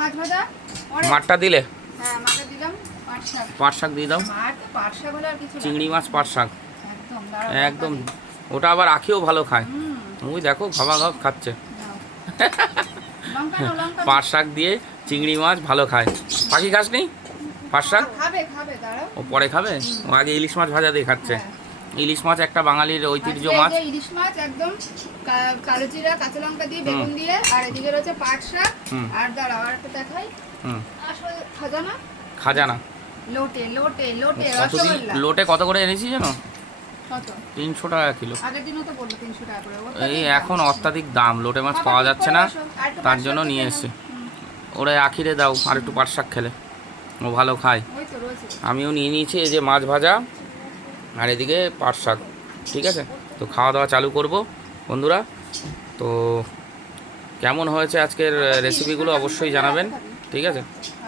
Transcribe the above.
মাছ ভাজা মাঠটা দিলে? হ্যাঁ মাঠটা দিলাম। পাট শাক দিয়ে দাও। পাট শাক হলে আর কিছু চিংড়ি মাছ পাট শাক একদম একদম। ওটা আবার আখিও ভালো খায়। ওই দেখো ঘাবা ঘাব খাচ্ছে। পাট শাক দিয়ে চিংড়ি মাছ ভালো খায়। পাখি খাস নি পাট শাক? ও পরে খাবে। ও আগে ইলিশ মাছ ভাজা দিয়ে খাচ্ছে। ইলিশ মাছ একটা বাঙালির ঐতিহ্য মাছ। ইলিশ মাছ একদম কালো জিরা কাঁচা লঙ্কা দিয়ে বেগুন দিয়ে, আর এদিকে রয়েছে পাট শাক, আর দাঁড়াও আর একটা দেখাই, আসলে খাজানা খাজানা লোটে লোটে লোটে কতদিন লোটে কত করে এনেছি জানো? কত? 300 টাকা কিলো। আগের দিনও তো বললো 300 টাকা করে। এই এখন অত্যাধিক দাম, লোটে মাছ পাওয়া যাচ্ছে না, তার জন্য নিয়ে এসেছি। ওরা আখিরে দাও আর একটু পাট শাক খেলে, ও ভালো খায়। আমিও নিয়ে নিয়েছি এই যে মাছ ভাজা আর এদিকে পাট শাক। ঠিক আছে, তো খাওয়া দাওয়া চালু করব বন্ধুরা। তো কেমন হয়েছে আজকের রেসিপিগুলো অবশ্যই জানাবেন। ঠিক আছে।